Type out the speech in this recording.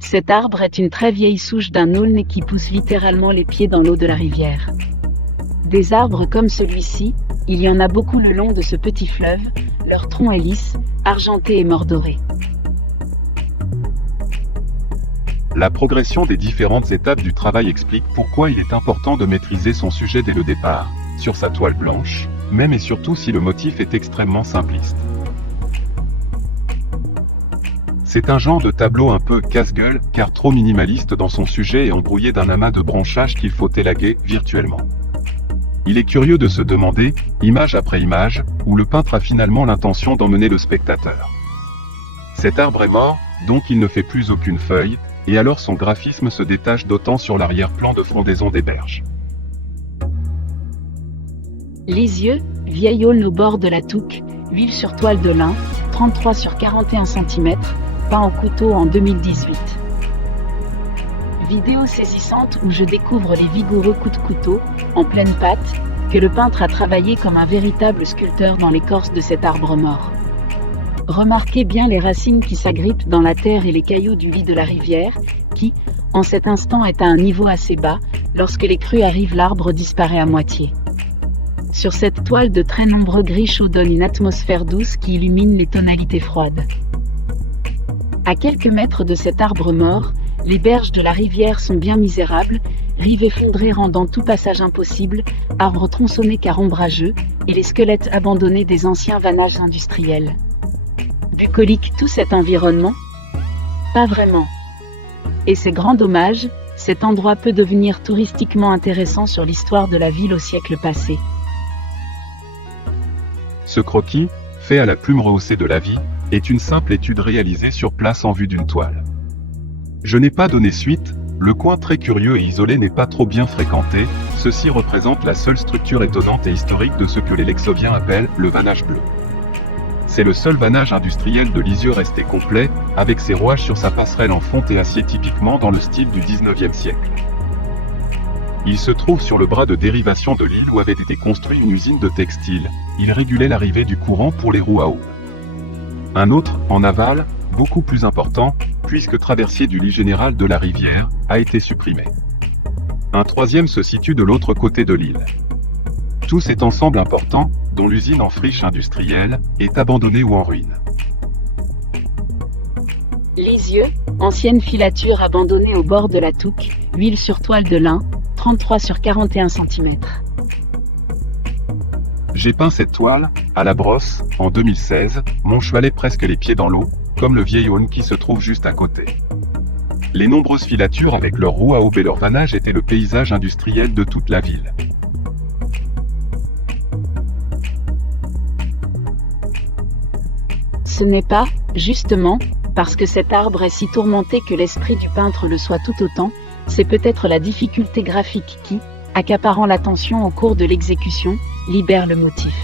Cet arbre est une très vieille souche d'un aulne qui pousse littéralement les pieds dans l'eau de la rivière. Des arbres comme celui-ci, il y en a beaucoup le long de ce petit fleuve, leur tronc est lisse, argenté et mordoré. La progression des différentes étapes du travail explique pourquoi il est important de maîtriser son sujet dès le départ, sur sa toile blanche, même et surtout si le motif est extrêmement simpliste. C'est un genre de tableau un peu casse-gueule, car trop minimaliste dans son sujet et embrouillé d'un amas de branchages qu'il faut élaguer virtuellement. Il est curieux de se demander, image après image, où le peintre a finalement l'intention d'emmener le spectateur. Cet arbre est mort, donc il ne fait plus aucune feuille, et alors son graphisme se détache d'autant sur l'arrière-plan de frondaison des berges. Lisieux, vieil aulne au bord de la Touques, huile sur toile de lin, 33 sur 41 cm, peint au couteau en 2018. Vidéo saisissante où je découvre les vigoureux coups de couteau, en pleine pâte, que le peintre a travaillé comme un véritable sculpteur dans l'écorce de cet arbre mort. Remarquez bien les racines qui s'agrippent dans la terre et les cailloux du lit de la rivière, qui, en cet instant est à un niveau assez bas, lorsque les crues arrivent l'arbre disparaît à moitié. Sur cette toile de très nombreux gris chauds donne une atmosphère douce qui illumine les tonalités froides. À quelques mètres de cet arbre mort, les berges de la rivière sont bien misérables, rives effondrées rendant tout passage impossible, arbres tronçonnés car ombrageux, et les squelettes abandonnés des anciens vanages industriels. Bucolique tout cet environnement? Pas vraiment. Et c'est grand dommage, cet endroit peut devenir touristiquement intéressant sur l'histoire de la ville au siècle passé. Ce croquis, fait à la plume rehaussée de la vie, est une simple étude réalisée sur place en vue d'une toile. Je n'ai pas donné suite, le coin très curieux et isolé n'est pas trop bien fréquenté, ceci représente la seule structure étonnante et historique de ce que les Lexoviens appellent le vanage bleu. C'est le seul vanage industriel de Lisieux resté complet, avec ses rouages sur sa passerelle en fonte et acier typiquement dans le style du 19e siècle. Il se trouve sur le bras de dérivation de l'île où avait été construite une usine de textile, il régulait l'arrivée du courant pour les roues à eau. Un autre, en aval, beaucoup plus important, puisque traversier du lit général de la rivière, a été supprimé. Un troisième se situe de l'autre côté de l'île. Tout cet ensemble important, dont l'usine en friche industrielle, est abandonné ou en ruine. Lisieux, ancienne filature abandonnée au bord de la Touques, huile sur toile de lin, 33 sur 41 cm. J'ai peint cette toile, à la brosse, en 2016, mon cheval est presque les pieds dans l'eau, comme le vieil aulne qui se trouve juste à côté. Les nombreuses filatures avec leurs roues à aube et leur vanage étaient le paysage industriel de toute la ville. Ce n'est pas, justement, parce que cet arbre est si tourmenté que l'esprit du peintre le soit tout autant, c'est peut-être la difficulté graphique qui, accaparant l'attention au cours de l'exécution, libère le motif.